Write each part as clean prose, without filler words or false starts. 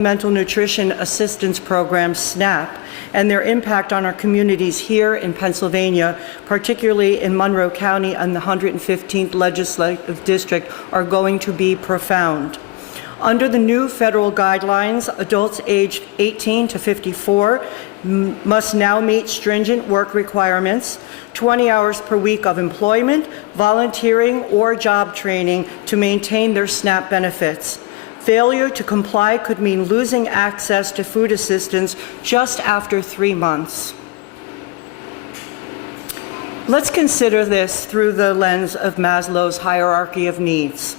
Supplemental Nutrition Assistance Program, SNAP, and their impact on our communities here in Pennsylvania, particularly in Monroe County and the 115th Legislative District, are going to be profound. Under the new federal guidelines, adults aged 18 to 54 must now meet stringent work requirements, 20 hours per week of employment, volunteering, or job training to maintain their SNAP benefits. Failure to comply could mean losing access to food assistance just after 3 months. Let's consider this through the lens of Maslow's hierarchy of needs.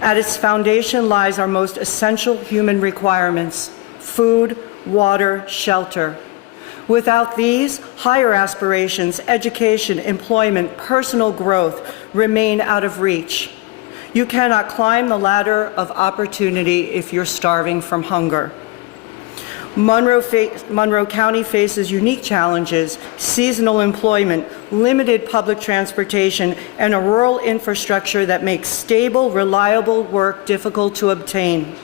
At its foundation lies our most essential human requirements: food, water, shelter. Without these, higher aspirations, education, employment, personal growth remain out of reach. You cannot climb the ladder of opportunity if you're starving from hunger. Monroe County faces unique challenges: seasonal employment, limited public transportation, and a rural infrastructure that makes stable, reliable work difficult to obtain.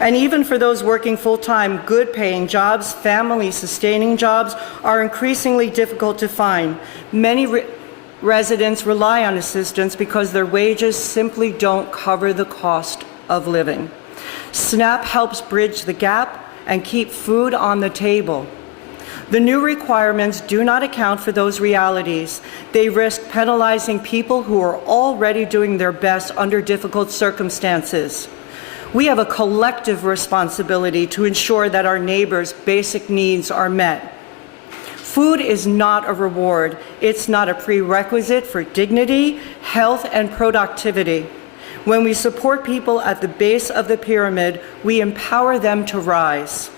And even for those working full-time, good-paying jobs, family-sustaining jobs are increasingly difficult to find. Many residents rely on assistance because their wages simply don't cover the cost of living. SNAP helps bridge the gap and keep food on the table. The new requirements do not account for those realities. They risk penalizing people who are already doing their best under difficult circumstances. We have a collective responsibility to ensure that our neighbors' basic needs are met. Food is not a reward. It's not a prerequisite for dignity, health, and productivity. When we support people at the base of the pyramid, we empower them to rise.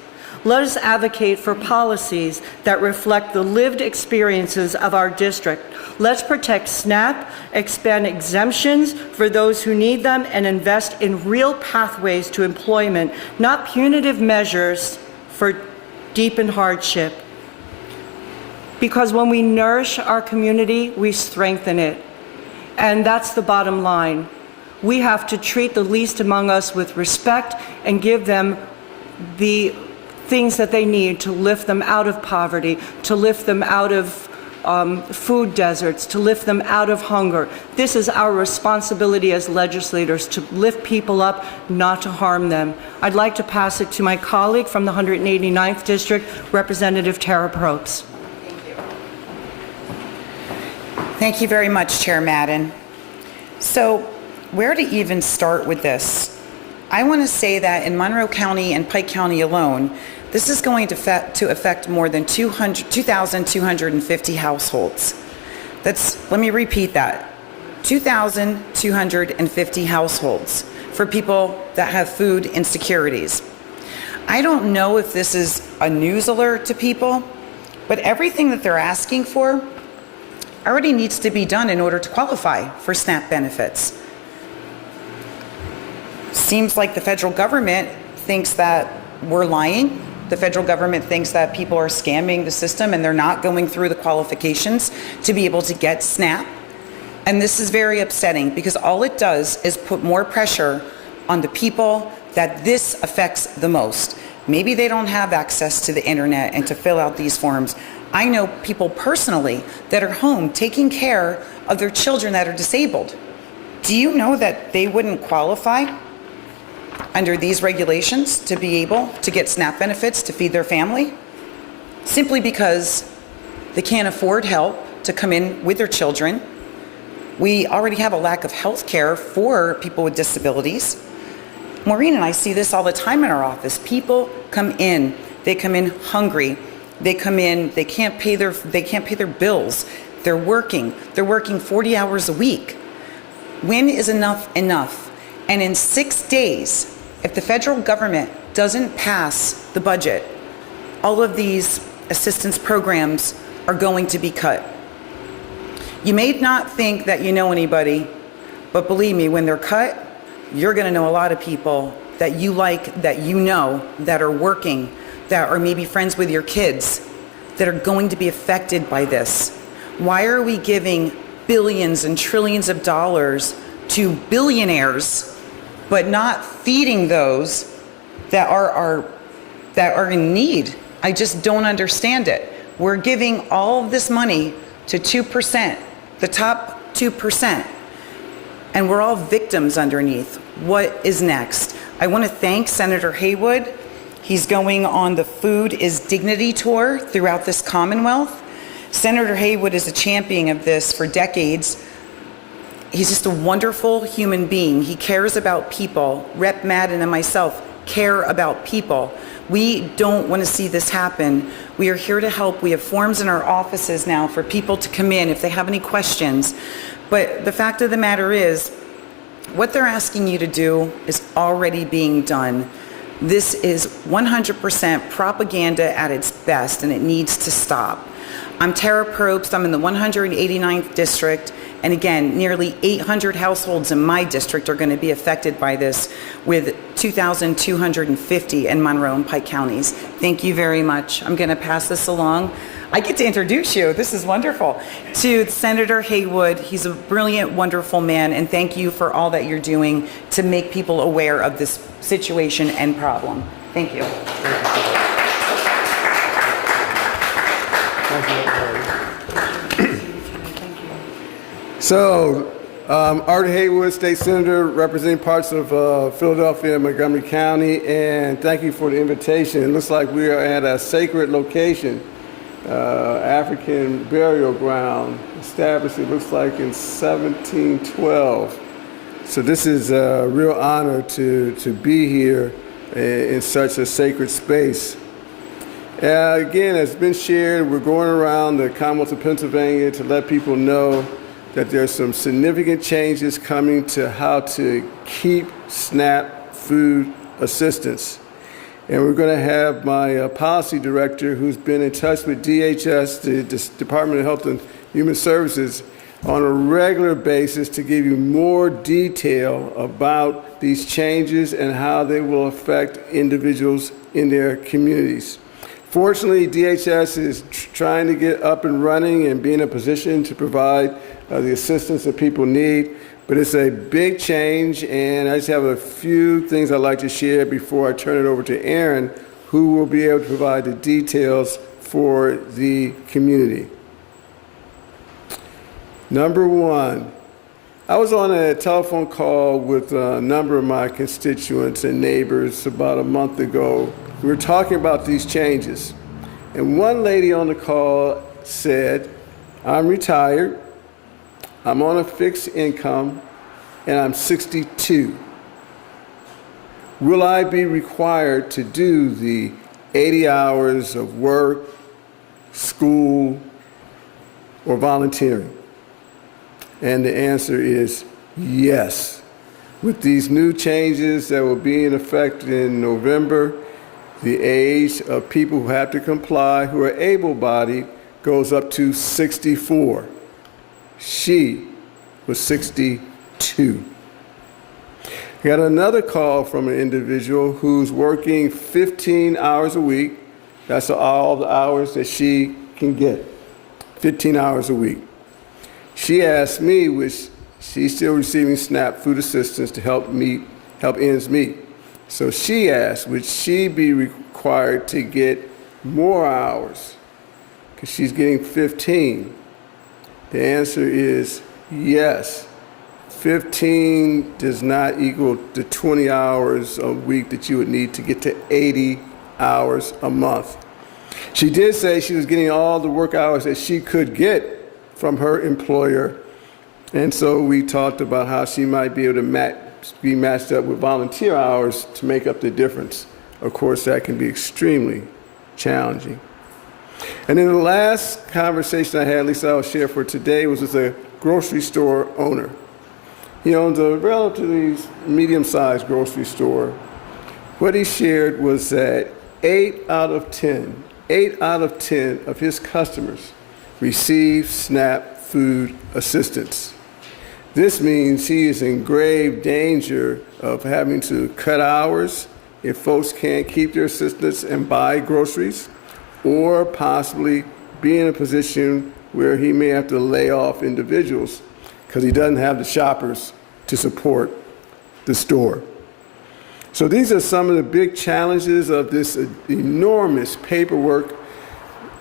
Let us advocate for policies that reflect the lived experiences of our district. Let's protect SNAP, expand exemptions for those who need them, and invest in real pathways to employment, not punitive measures for deepened hardship. Because when we nourish our community, we strengthen it. And that's the bottom line. We have to treat the least among us with respect and give them the things that they need to lift them out of poverty, to lift them out of food deserts, to lift them out of hunger. This is our responsibility as legislators, to lift people up, not to harm them. I'd like to pass it to my colleague from the 189th District, Representative Tara Probst. Thank you very much, Chair Madden. So, where to even start with this? I want to say that in Monroe County and Pike County alone, this is going to affect more than 2,250 households. Let me repeat that. 2,250 households for people that have food insecurities. I don't know if this is a news alert to people, but everything that they're asking for already needs to be done in order to qualify for SNAP benefits. Seems like the federal government thinks that we're lying. The federal government thinks that people are scamming the system and they're not going through the qualifications to be able to get SNAP. And this is very upsetting because all it does is put more pressure on the people that this affects the most. Maybe they don't have access to the internet and to fill out these forms. I know people personally that are home taking care of their children that are disabled. Do you know that they wouldn't qualify under these regulations to be able to get SNAP benefits to feed their family? Simply because they can't afford help to come in with their children. We already have a lack of health care for people with disabilities. Maureen and I see this all the time in our office. People come in, they come in hungry. They come in, they can't pay their bills. They're working 40 hours a week. When is enough enough? And in 6 days, if the federal government doesn't pass the budget, all of these assistance programs are going to be cut. You may not think that you know anybody, but believe me, when they're cut, you're going to know a lot of people that you like, that you know, that are working, that are maybe friends with your kids, that are going to be affected by this. Why are we giving billions and trillions of dollars to billionaires, but not feeding those that are in need. I just don't understand it. We're giving all of this money to 2%, the top 2%, and we're all victims underneath. What is next? I want to thank Senator Haywood. He's going on the Food is Dignity tour throughout this Commonwealth. Senator Haywood is a champion of this for decades. He's just a wonderful human being. He cares about people. Rep. Madden and myself care about people. We don't want to see this happen. We are here to help. We have forms in our offices now for people to come in if they have any questions. But the fact of the matter is, what they're asking you to do is already being done. This is 100% propaganda at its best, and it needs to stop. I'm Tara Probst. I'm in the 189th district. And again, nearly 800 households in my district are going to be affected by this, with 2,250 in Monroe and Pike counties. Thank you very much. I'm going to pass this along. I get to introduce you. This is wonderful. To Senator Haywood. He's a brilliant, wonderful man, and thank you for all that you're doing to make people aware of this situation and problem. Thank you. So, Art Haywood, State Senator, representing parts of Philadelphia and Montgomery County, and thank you for the invitation. It looks like we are at a sacred location, African burial ground, established, it looks like, in 1712. So this is a real honor to be here in such a sacred space. Again, as been shared, we're going around the Commonwealth of Pennsylvania to let people know that there's some significant changes coming to how to keep SNAP food assistance. And we're going to have my policy director, who's been in touch with DHS, the Department of Health and Human Services, on a regular basis to give you more detail about these changes and how they will affect individuals in their communities. Fortunately, DHS is trying to get up and running and be in a position to provide the assistance that people need, but it's a big change, and I just have a few things I'd like to share before I turn it over to Aaron, who will be able to provide the details for the community. Number one, I was on a telephone call with a number of my constituents and neighbors about a month ago. We were talking about these changes, and one lady on the call said, "I'm retired, I'm on a fixed income, and I'm 62. Will I be required to do the 80 hours of work, school, or volunteering?" And the answer is yes. With these new changes that will be in effect in November, the age of people who have to comply, who are able-bodied, goes up to 64. She was 62. I got another call from an individual who's working 15 hours a week. That's all the hours that she can get, 15 hours a week. She asked me, which she's still receiving SNAP food assistance to help ends meet. So she asked, would she be required to get more hours? Because she's getting 15. The answer is yes. 15 does not equal the 20 hours a week that you would need to get to 80 hours a month. She did say she was getting all the work hours that she could get from her employer, and so we talked about how she might be able to be matched up with volunteer hours to make up the difference. Of course, that can be extremely challenging. And then the last conversation I had, at least I'll share for today, was with a grocery store owner. He owns a relatively medium-sized grocery store. What he shared was that 8 out of 10 of his customers receive SNAP food assistance. This means he is in grave danger of having to cut hours if folks can't keep their assistance and buy groceries, or possibly be in a position where he may have to lay off individuals because he doesn't have the shoppers to support the store. So these are some of the big challenges of this enormous paperwork.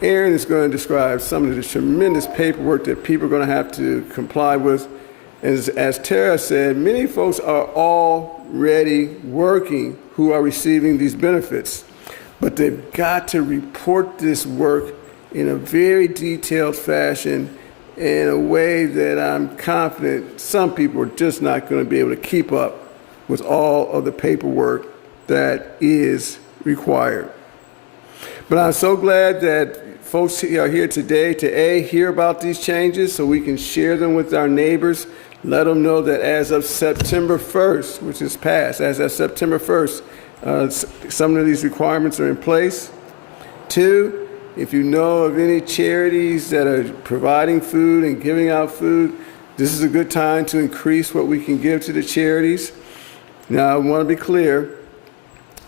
Aaron is going to describe some of the tremendous paperwork that people are going to have to comply with. As Tara said, many folks are already working who are receiving these benefits, but they've got to report this work in a very detailed fashion in a way that I'm confident some people are just not going to be able to keep up with all of the paperwork that is required. But I'm so glad that folks are here today to hear about these changes so we can share them with our neighbors, let them know that as of September 1st, which is passed, as of September 1st, some of these requirements are in place. 2, if you know of any charities that are providing food and giving out food, this is a good time to increase what we can give to the charities. Now, I want to be clear.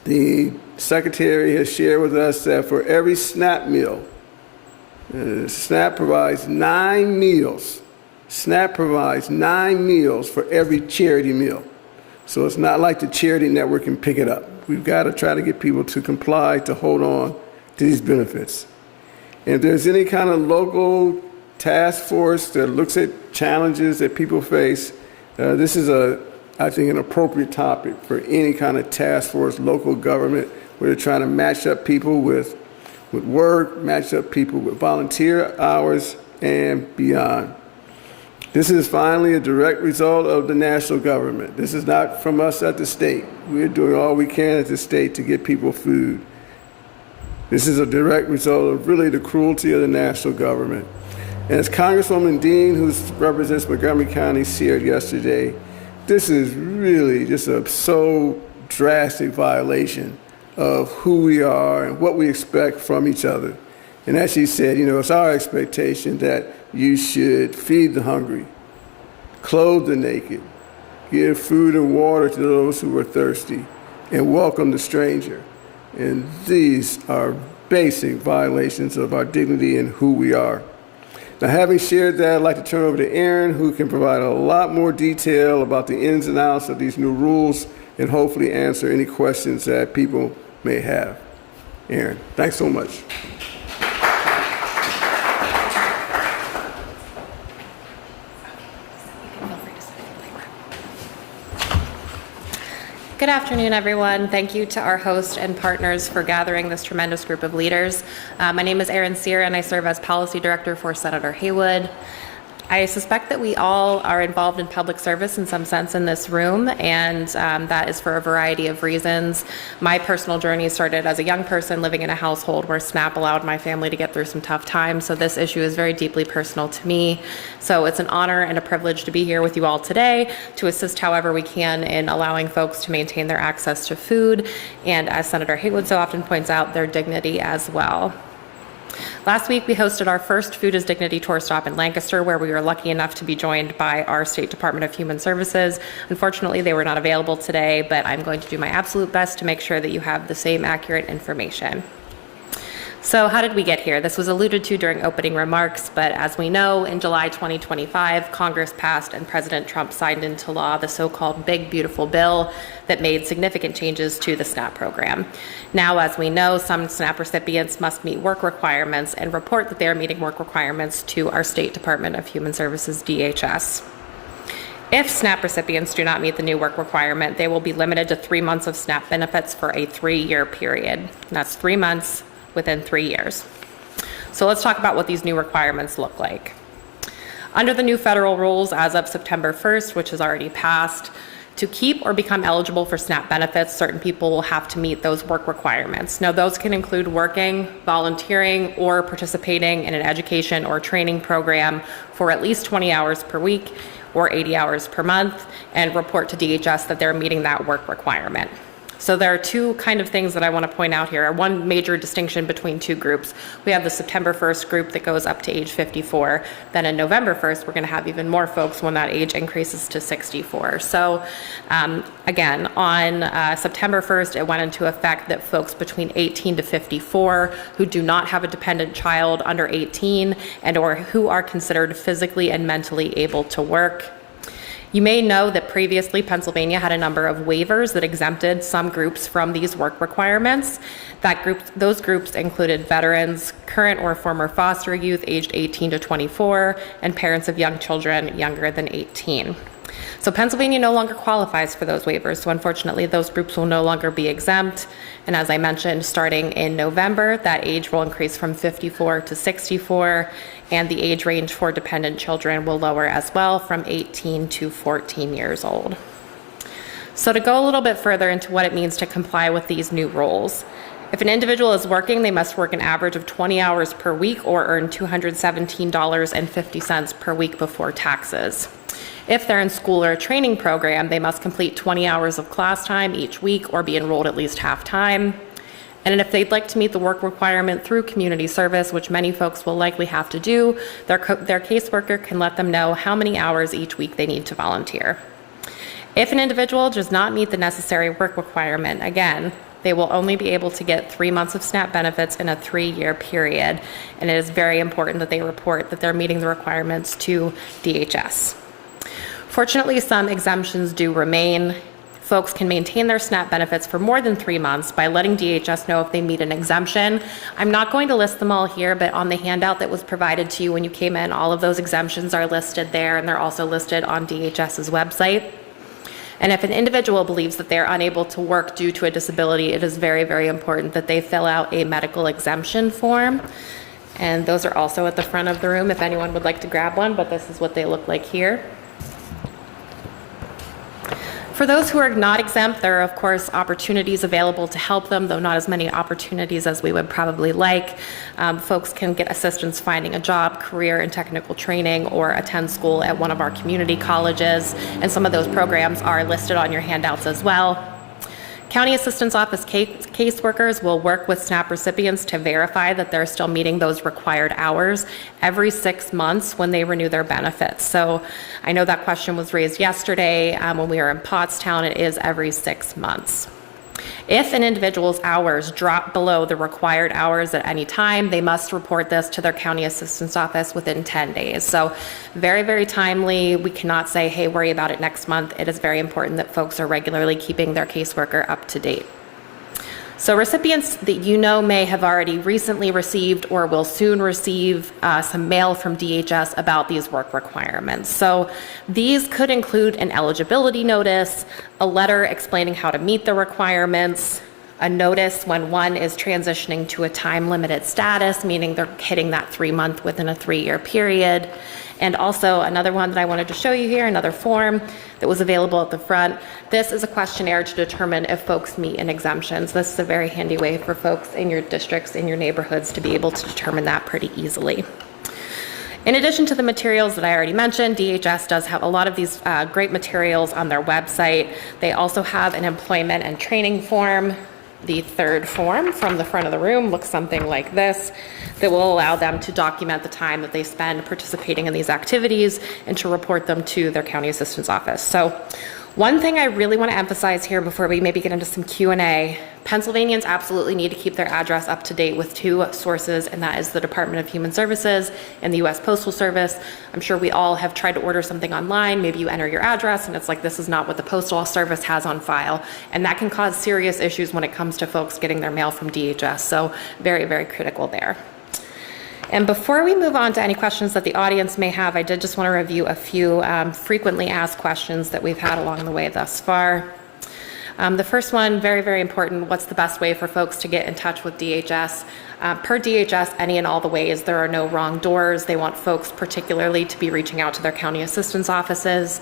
The Secretary has shared with us that for every SNAP meal, SNAP provides 9 meals. SNAP provides 9 meals for every charity meal. So it's not like the charity network can pick it up. We've got to try to get people to comply to hold on to these benefits. And if there's any kind of local task force that looks at challenges that people face, this is I think, an appropriate topic for any kind of task force, local government, where they're trying to match up people with work, match up people with volunteer hours, and beyond. This is finally a direct result of the national government. This is not from us at the state. We're doing all we can at the state to get people food. This is a direct result of really the cruelty of the national government. And as Congresswoman Dean, who represents Montgomery County, shared yesterday, this is really just a so drastic violation of who we are and what we expect from each other. And as she said, it's our expectation that you should feed the hungry, clothe the naked, give food and water to those who are thirsty, and welcome the stranger. And these are basic violations of our dignity and who we are. Now, having shared that, I'd like to turn over to Aaron, who can provide a lot more detail about the ins and outs of these new rules and hopefully answer any questions that people may have. Aaron, thanks so much. Good afternoon, everyone. Thank you to our host and partners for gathering this tremendous group of leaders. My name is Erin Sear, and I serve as Policy Director for Senator Haywood. I suspect that we all are involved in public service in some sense in this room, and that is for a variety of reasons. My personal journey started as a young person living in a household where SNAP allowed my family to get through some tough times, so this issue is very deeply personal to me. So it's an honor and a privilege to be here with you all today to assist however we can in allowing folks to maintain their access to food, and as Senator Haywood so often points out, their dignity as well. Last week, we hosted our first Food is Dignity tour stop in Lancaster, where we were lucky enough to be joined by our State Department of Human Services. Unfortunately, they were not available today, but I'm going to do my absolute best to make sure that you have the same accurate information. So how did we get here? This was alluded to during opening remarks, but as we know, in July 2025, Congress passed and President Trump signed into law the so-called Big Beautiful Bill that made significant changes to the SNAP program. Now, as we know, some SNAP recipients must meet work requirements and report that they are meeting work requirements to our State Department of Human Services, DHS. If SNAP recipients do not meet the new work requirement, they will be limited to 3 months of SNAP benefits for a 3-year period. That's 3 months within 3 years. So let's talk about what these new requirements look like. Under the new federal rules as of September 1st, which has already passed, to keep or become eligible for SNAP benefits, certain people will have to meet those work requirements. Now, those can include working, volunteering, or participating in an education or training program for at least 20 hours per week or 80 hours per month, and report to DHS that they're meeting that work requirement. So there are two kind of things that I want to point out here. One major distinction between two groups. We have the September 1st group that goes up to age 54. Then in November 1st, we're going to have even more folks when that age increases to 64. So again, on September 1st, it went into effect that folks between 18 to 54 who do not have a dependent child under 18 and or who are considered physically and mentally able to work. You may know that previously Pennsylvania had a number of waivers that exempted some groups from these work requirements. Those groups included veterans, current or former foster youth aged 18 to 24, and parents of young children younger than 18. So Pennsylvania no longer qualifies for those waivers, so unfortunately those groups will no longer be exempt. And as I mentioned, starting in November, that age will increase from 54 to 64, and the age range for dependent children will lower as well from 18 to 14 years old. So to go a little bit further into what it means to comply with these new rules, if an individual is working, they must work an average of 20 hours per week or earn $217.50 per week before taxes. If they're in school or a training program, they must complete 20 hours of class time each week or be enrolled at least half-time. And if they'd like to meet the work requirement through community service, which many folks will likely have to do, their caseworker can let them know how many hours each week they need to volunteer. If an individual does not meet the necessary work requirement, again, they will only be able to get 3 months of SNAP benefits in a 3-year period. And it is very important that they report that they're meeting the requirements to DHS. Fortunately, some exemptions do remain. Folks can maintain their SNAP benefits for more than 3 months by letting DHS know if they meet an exemption. I'm not going to list them all here, but on the handout that was provided to you when you came in, all of those exemptions are listed there, and they're also listed on DHS's website. And if an individual believes that they're unable to work due to a disability, it is very, very important that they fill out a medical exemption form. And those are also at the front of the room if anyone would like to grab one, but this is what they look like here. For those who are not exempt, there are of course opportunities available to help them, though not as many opportunities as we would probably like. Folks can get assistance finding a job, career and technical training, or attend school at one of our community colleges, and some of those programs are listed on your handouts as well. County Assistance Office caseworkers will work with SNAP recipients to verify that they're still meeting those required hours every 6 months when they renew their benefits. So I know that question was raised yesterday when we were in Pottstown. It is every 6 months. If an individual's hours drop below the required hours at any time, they must report this to their county assistance office within 10 days. So very, very timely. We cannot say, hey, worry about it next month. It is very important that folks are regularly keeping their caseworker up to date. So recipients that you know may have already recently received or will soon receive some mail from DHS about these work requirements. So these could include an eligibility notice, a letter explaining how to meet the requirements, a notice when one is transitioning to a time-limited status, meaning they're hitting that 3-month within a 3-year period. And also another one that I wanted to show you here, another form that was available at the front. This is a questionnaire to determine if folks meet an exemption. So this is a very handy way for folks in your districts, in your neighborhoods, to be able to determine that pretty easily. In addition to the materials that I already mentioned, DHS does have a lot of these great materials on their website. They also have an employment and training form. The third form from the front of the room looks something like this, that will allow them to document the time that they spend participating in these activities and to report them to their county assistance office. So one thing I really want to emphasize here before we maybe get into some Q&A, Pennsylvanians absolutely need to keep their address up to date with 2 sources, and that is the Department of Human Services and the U.S. Postal Service. I'm sure we all have tried to order something online. Maybe you enter your address and it's like, this is not what the Postal Service has on file. And that can cause serious issues when it comes to folks getting their mail from DHS. So very, very critical there. And before we move on to any questions that the audience may have, I did just want to review a few frequently asked questions that we've had along the way thus far. The first one, very, very important, what's the best way for folks to get in touch with DHS? Per DHS, any and all the ways, there are no wrong doors. They want folks particularly to be reaching out to their county assistance offices,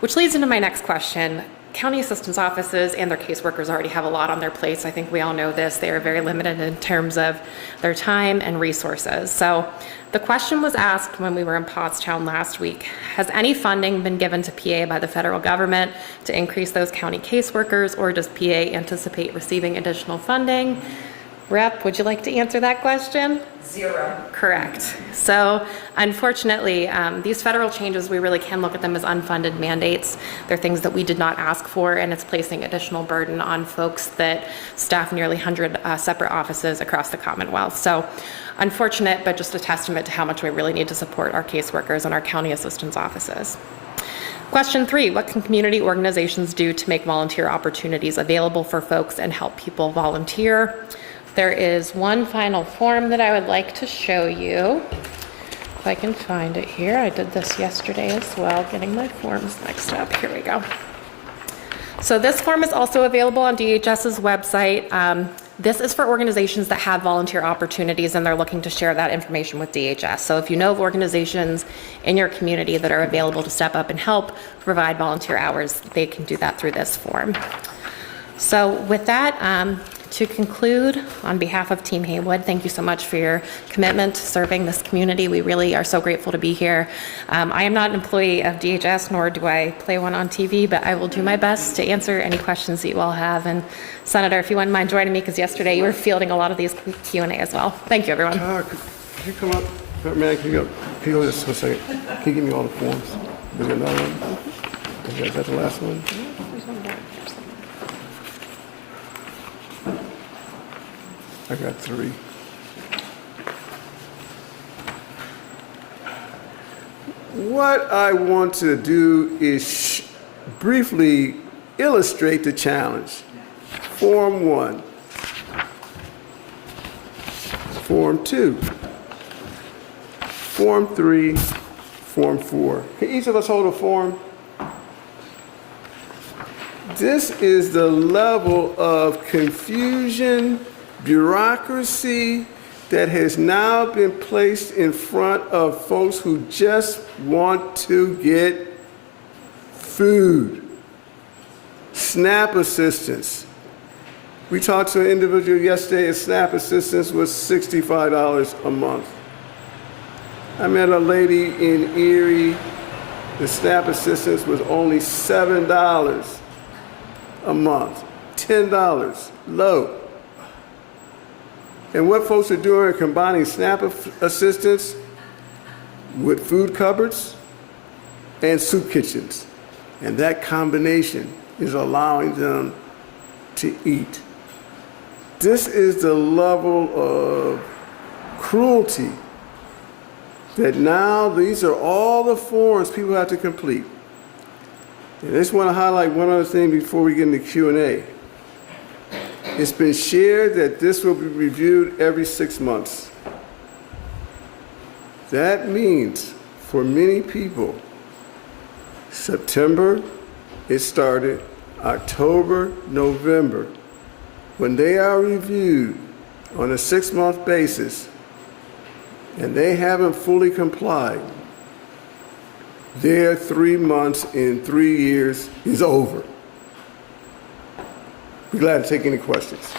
which leads into my next question. County assistance offices and their caseworkers already have a lot on their plates. I think we all know this. They are very limited in terms of their time and resources. So the question was asked when we were in Pottstown last week, has any funding been given to PA by the federal government to increase those county caseworkers, or does PA anticipate receiving additional funding? Rep, would you like to answer that question? 0. Correct. So unfortunately, these federal changes, we really can look at them as unfunded mandates. They're things that we did not ask for, and it's placing additional burden on folks that staff nearly 100 separate offices across the Commonwealth. So unfortunate, but just a testament to how much we really need to support our caseworkers and our county assistance offices. Question 3, what can community organizations do to make volunteer opportunities available for folks and help people volunteer? There is one final form that I would like to show you. If I can find it here. I did this yesterday as well, getting my forms mixed up. Here we go. So this form is also available on DHS's website. This is for organizations that have volunteer opportunities and they're looking to share that information with DHS. So if you know of organizations in your community that are available to step up and help provide volunteer hours, they can do that through this form. So with that, to conclude, on behalf of Team Haywood, thank you so much for your commitment to serving this community. We really are so grateful to be here. I am not an employee of DHS, nor do I play one on TV, but I will do my best to answer any questions that you all have. And Senator, if you wouldn't mind joining me, because yesterday you were fielding a lot of these Q&A as well. Thank you, everyone. Could you come up? Man, can you go just for a second? Can you give me all the forms? Is there another one? Is that the last one? I got 3. What I want to do is briefly illustrate the challenge. Form 1, Form 2, Form 3, Form 4. Can each of us hold a form? This is the level of confusion, bureaucracy that has now been placed in front of folks who just want to get food. SNAP assistance. We talked to an individual yesterday, and SNAP assistance was $65 a month. I met a lady in Erie, the SNAP assistance was only $7 a month, $10 low. And what folks are doing are combining SNAP assistance with food cupboards and soup kitchens. And that combination is allowing them to eat. This is the level of cruelty that now these are all the forms people have to complete. And I just want to highlight one other thing before we get into Q&A. It's been shared that this will be reviewed every 6 months. That means for many people, September, it started, October, November, when they are reviewed on a 6-month basis and they haven't fully complied, their 3 months in 3 years is over. Be glad to take any questions.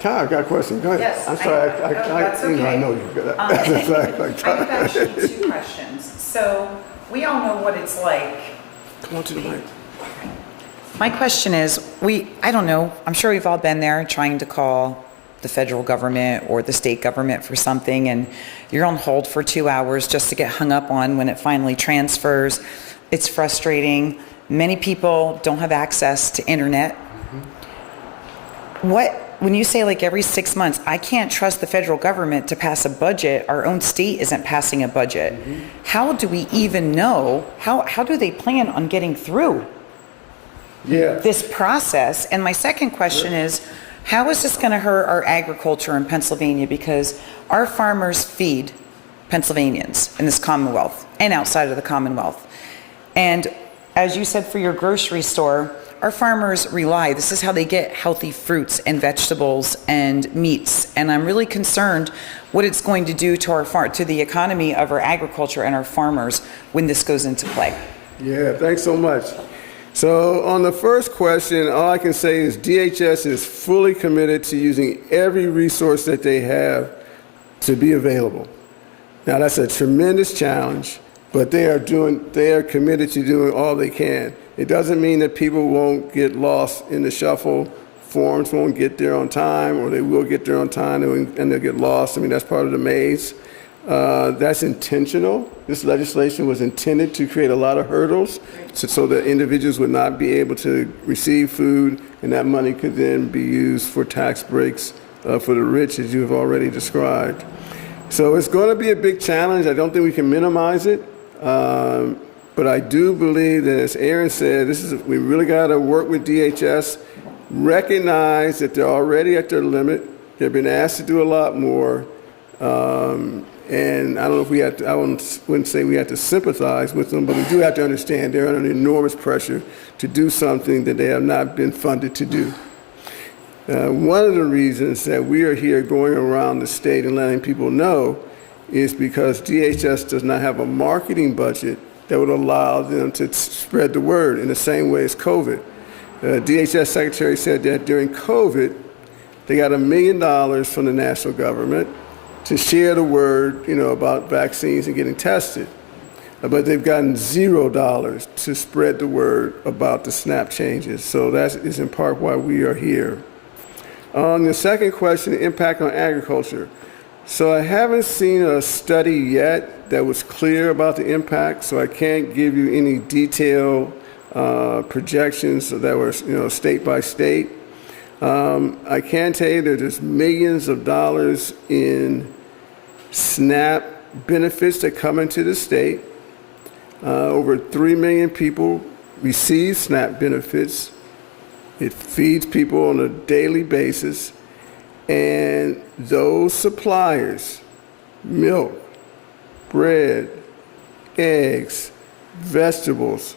Kyle, I got a question. Go ahead. Yes, I'm sorry. that's You know, I okay. know you've got I have actually 2 questions. So we all know what it's like. Come on to the mic. My question is, I don't know, I'm sure we've all been there trying to call the federal government or the state government for something, and you're on hold for 2 hours just to get hung up on when it finally transfers. It's frustrating. Many people don't have access to internet. When you say like every 6 months, I can't trust the federal government to pass a budget. Our own state isn't passing a budget. How do we even know? How do they plan on getting through this process? And my second question is, how is this going to hurt our agriculture in Pennsylvania? Because our farmers feed Pennsylvanians in this Commonwealth and outside of the Commonwealth. And as you said, for your grocery store, our farmers rely, this is how they get healthy fruits and vegetables and meats. And I'm really concerned what it's going to do to the economy of our agriculture and our farmers when this goes into play. Yeah, thanks so much. So on the first question, all I can say is DHS is fully committed to using every resource that they have to be available. Now that's a tremendous challenge, but they are committed to doing all they can. It doesn't mean that people won't get lost in the shuffle, forms won't get there on time, or they will get there on time and they'll get lost. I mean, that's part of the maze. That's intentional. This legislation was intended to create a lot of hurdles so that individuals would not be able to receive food, and that money could then be used for tax breaks for the rich, as you have already described. So it's going to be a big challenge. I don't think we can minimize it. But I do believe that, as Aaron said, we really got to work with DHS, recognize that they're already at their limit. They've been asked to do a lot more. And I don't know if we have to, I wouldn't say we have to sympathize with them, but we do have to understand they're under enormous pressure to do something that they have not been funded to do. One of the reasons that we are here going around the state and letting people know is because DHS does not have a marketing budget that would allow them to spread the word in the same way as COVID. DHS Secretary said that during COVID, they got $1 million from the national government to share the word, about vaccines and getting tested. But they've gotten $0 to spread the word about the SNAP changes. So that is in part why we are here. On the second question, the impact on agriculture. So I haven't seen a study yet that was clear about the impact, so I can't give you any detailed projections that were, state by state. I can tell you that there's millions of dollars in SNAP benefits that come into the state. Over 3 million people receive SNAP benefits. It feeds people on a daily basis. And those suppliers, milk, bread, eggs, vegetables,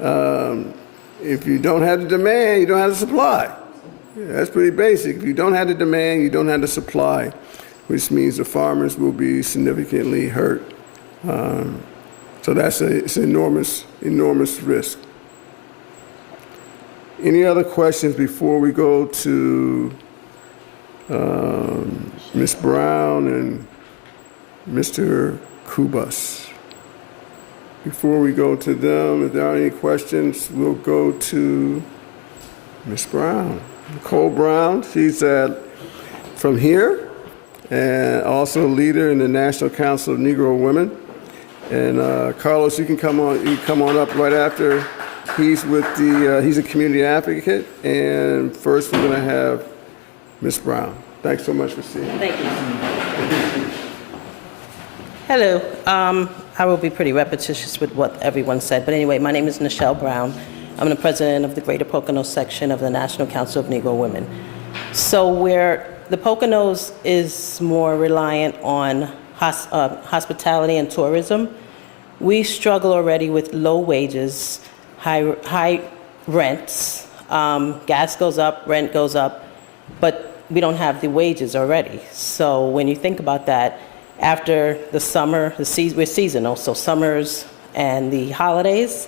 if you don't have the demand, you don't have the supply. That's pretty basic. If you don't have the demand, you don't have the supply, which means the farmers will be significantly hurt. So it's an enormous risk. Any other questions before we go to Ms. Brown and Mr. Kubas? Before we go to them, if there are any questions, we'll go to Ms. Brown. Nicole Brown, she's from here and also a leader in the National Council of Negro Women. And Carlos, you can come on up right after. He's a community advocate. And first we're gonna have Ms. Brown. Thanks so much for seeing me. Thank you. Hello. I will be pretty repetitious with what everyone said, but anyway, my name is Nichelle Brown. I'm the president of the Greater Poconos section of the National Council of Negro Women. So where the Poconos is more reliant on hospitality and tourism, we struggle already with low wages, high rents, gas goes up, rent goes up, but we don't have the wages already. So when you think about that, after the summer, we're seasonal, so summers and the holidays,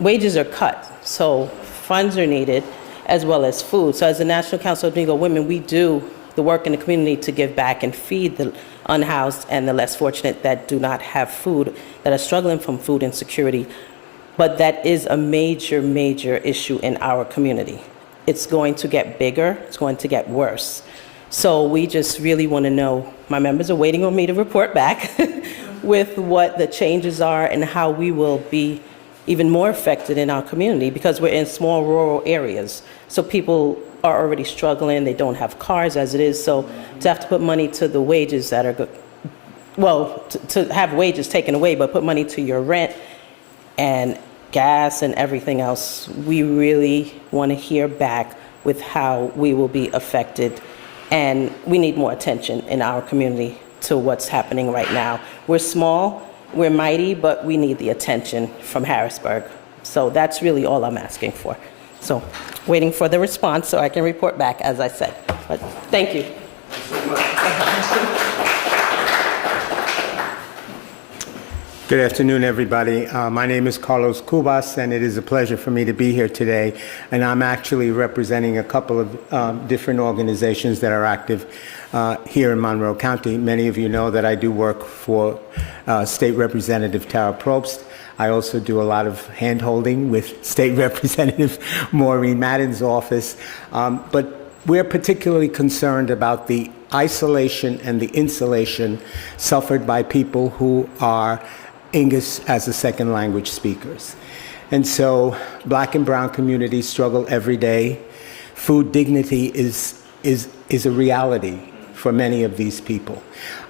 wages are cut. So funds are needed as well as food. So as the National Council of Negro Women, we do the work in the community to give back and feed the unhoused and the less fortunate that do not have food, that are struggling from food insecurity. But that is a major, major issue in our community. It's going to get bigger, it's going to get worse. So we just really want to know, my members are waiting on me to report back with what the changes are and how we will be even more affected in our community, because we're in small rural areas. So people are already struggling, they don't have cars as it is, so to have to put money to the wages that are good, well, to have wages taken away, but put money to your rent and gas and everything else, we really want to hear back with how we will be affected. And we need more attention in our community to what's happening right now. We're small, we're mighty, but we need the attention from Harrisburg. So that's really all I'm asking for. So waiting for the response so I can report back, as I said. But thank you. Good afternoon, everybody. My name is Carlos Kubas, and it is a pleasure for me to be here today. And I'm actually representing a couple of different organizations that are active here in Monroe County. Many of you know that I do work for State Representative Tara Probst. I also do a lot of hand-holding with State Representative Maureen Madden's office. But we're particularly concerned about the isolation and the insulation suffered by people who are English as a second language speakers. And so Black and brown communities struggle every day. Food dignity is a reality for many of these people.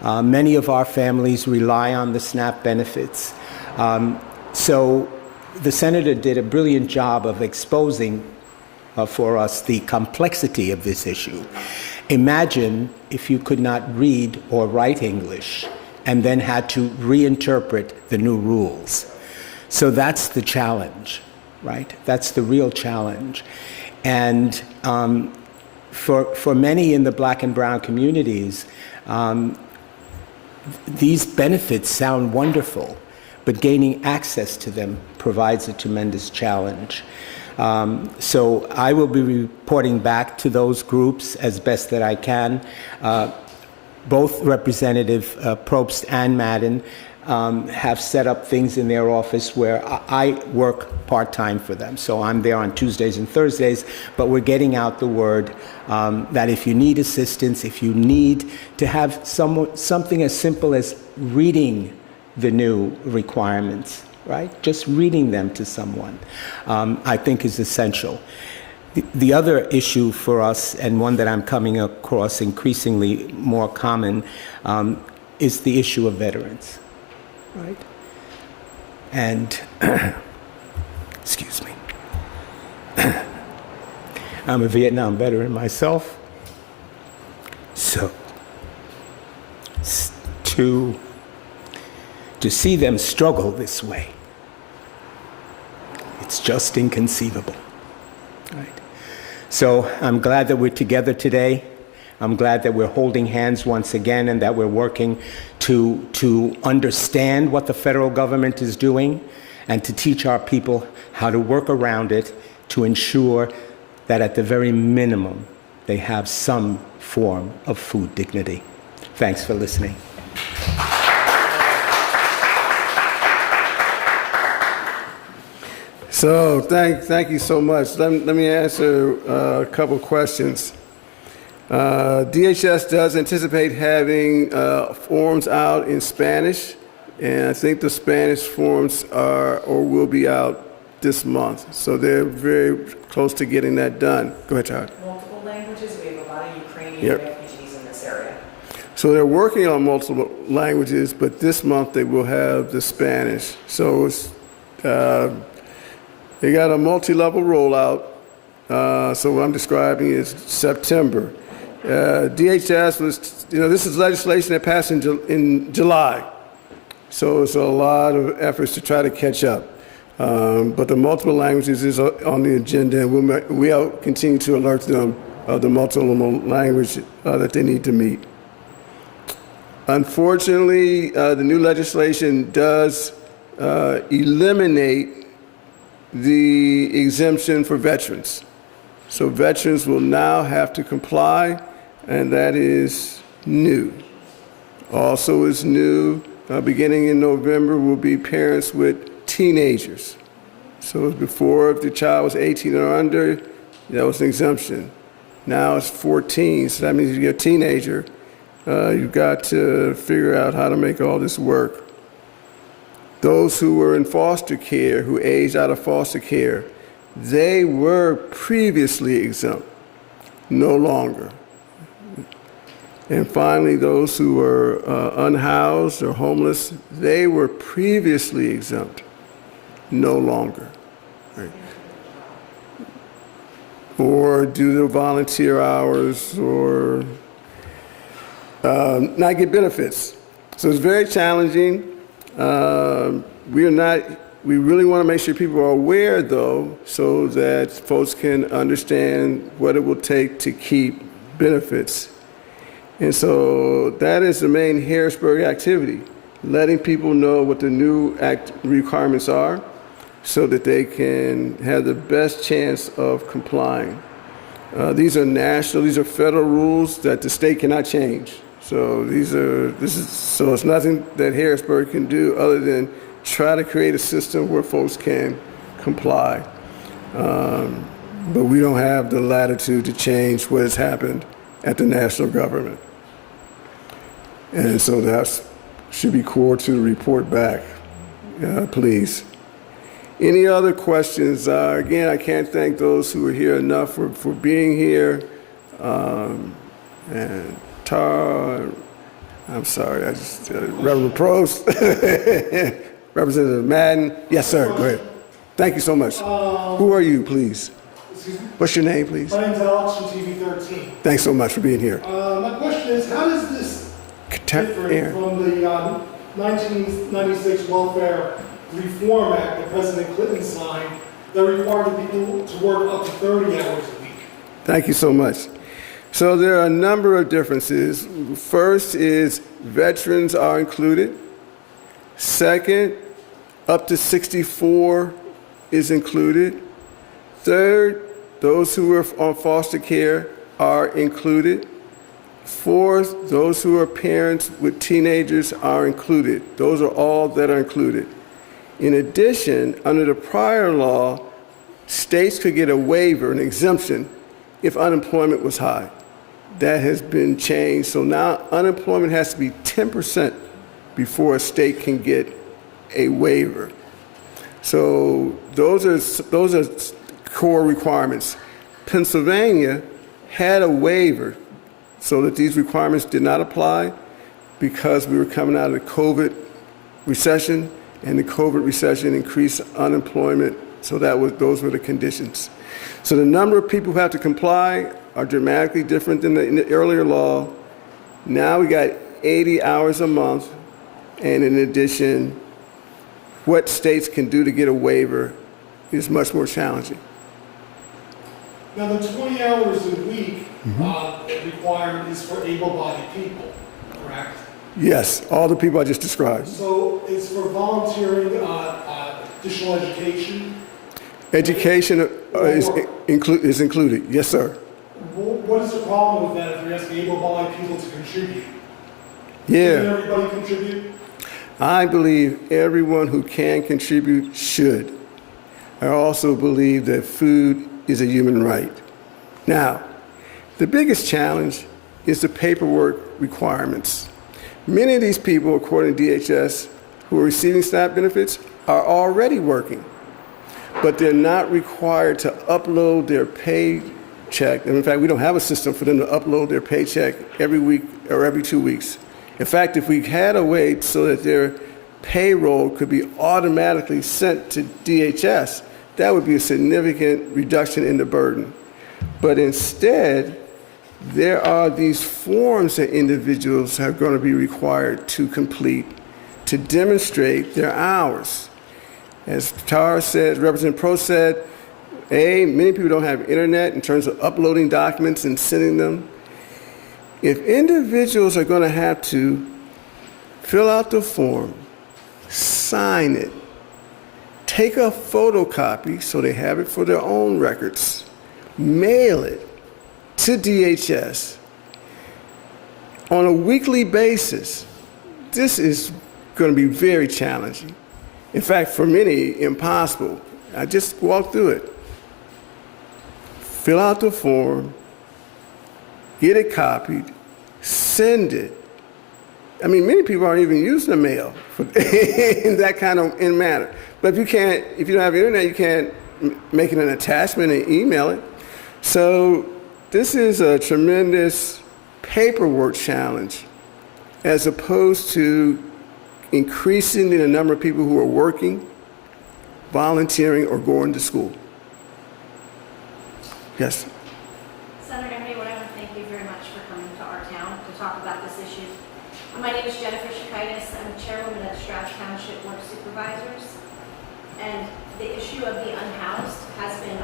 Many of our families rely on the SNAP benefits. So the senator did a brilliant job of exposing for us the complexity of this issue. Imagine if you could not read or write English and then had to reinterpret the new rules. So that's the challenge, right? That's the real challenge. And for many in the Black and brown communities, these benefits sound wonderful, but gaining access to them provides a tremendous challenge. So I will be reporting back to those groups as best that I can. Both Representative Probst and Madden have set up things in their office where I work part-time for them. So I'm there on Tuesdays and Thursdays, but we're getting out the word that if you need assistance, if you need to have something as simple as reading the new requirements, right? Just reading them to someone, I think is essential. The other issue for us, and one that I'm coming across increasingly more common, is the issue of veterans, right? And, excuse me, I'm a Vietnam veteran myself, so to see them struggle this way, it's just inconceivable, right? So I'm glad that we're together today. I'm glad that we're holding hands once again and that we're working to understand what the federal government is doing and to teach our people how to work around it to ensure that at the very minimum, they have some form of food dignity. Thanks for listening. So thank you so much. Let me answer a couple questions. DHS does anticipate having forms out in Spanish, and I think the Spanish forms are or will be out this month. So they're very close to getting that done. Go ahead, Todd. Multiple languages. We have a lot of Ukrainian Yep. refugees in this area. So they're working on multiple languages, but this month they will have the Spanish. So it's, they got a multi-level rollout. So what I'm describing is September. DHS was, this is legislation that passed in July. So it's a lot of efforts to try to catch up. But the multiple languages is on the agenda, and we'll continue to alert them of the multiple language that they need to meet. Unfortunately, the new legislation does eliminate the exemption for veterans. So veterans will now have to comply, and that is new. Also is new, beginning in November, will be parents with teenagers. So before, if the child was 18 or under, that was an exemption. Now it's 14, so that means if you're a teenager, you've got to figure out how to make all this work. Those who were in foster care, who aged out of foster care, they were previously exempt, no longer. And finally, those who were unhoused or homeless, they were previously exempt, no longer. Right? Or do their volunteer hours or not get benefits. So it's very challenging. We really want to make sure people are aware, though, so that folks can understand what it will take to keep benefits. And so that is the main Harrisburg activity, letting people know what the new requirements are so that they can have the best chance of complying. These are federal rules that the state cannot change. So so it's nothing that Harrisburg can do other than try to create a system where folks can comply. But we don't have the latitude to change what has happened at the national government. And so that should be core to the report back, please. Any other questions? Again, I can't thank those who are here enough for being here. And I'm sorry, Reverend Prost, Representative Madden. Yes, sir, go ahead. Thank you so much. Who are you, please? Excuse me? What's your name, please? My name's Alex from TV 13. Thanks so much for being here. My question is, how does this differ Aaron. from the 1996 Welfare Reform Act that President Clinton signed that required people to work up to 30 hours a week? Thank you so much. So there are a number of differences. First is veterans are included. Second, up to 64 is included. Third, those who are on foster care are included. Fourth, those who are parents with teenagers are included. Those are all that are included. In addition, under the prior law, states could get a waiver, an exemption, if unemployment was high. That has been changed, so now unemployment has to be 10% before a state can get a waiver. So those are core requirements. Pennsylvania had a waiver so that these requirements did not apply because we were coming out of the COVID recession, and the COVID recession increased unemployment, so those were the conditions. So the number of people who have to comply are dramatically different than in the earlier law. Now we got 80 hours a month, and in addition, what states can do to get a waiver is much more challenging. Now, the 20 hours a week requirement is for able-bodied people, correct? Yes, all the people I just described. So it's for volunteering, additional education? Education is included, yes, sir. What is the problem with that if you're asking able-bodied people to contribute? Yeah. Can everybody contribute? I believe everyone who can contribute should. I also believe that food is a human right. Now, the biggest challenge is the paperwork requirements. Many of these people, according to DHS, who are receiving SNAP benefits are already working, but they're not required to upload their paycheck. And in fact, we don't have a system for them to upload their paycheck every week or every 2 weeks. In fact, if we had a way so that their payroll could be automatically sent to DHS, that would be a significant reduction in the burden. But instead, there are these forms that individuals are going to be required to complete to demonstrate their hours. As Tara said, Representative Pro said, many people don't have internet in terms of uploading documents and sending them. If individuals are going to have to fill out the form, sign it, take a photocopy so they have it for their own records, mail it to DHS on a weekly basis, this is going to be very challenging. In fact, for many, impossible. I just walked through it. Fill out the form, get it copied, send it. I mean, many people aren't even using the mail in that kind of manner. But if you don't have internet, you can't make it an attachment and email it. So this is a tremendous paperwork challenge as opposed to increasing the number of people who are working, volunteering, or going to school. Yes. Senator Haywood, I want to thank you very much for coming to our town to talk about this issue. My name is Jennifer Shakaitis. I'm chairwoman of the Stroudsburg Township Board of Supervisors. And the issue of the unhoused has been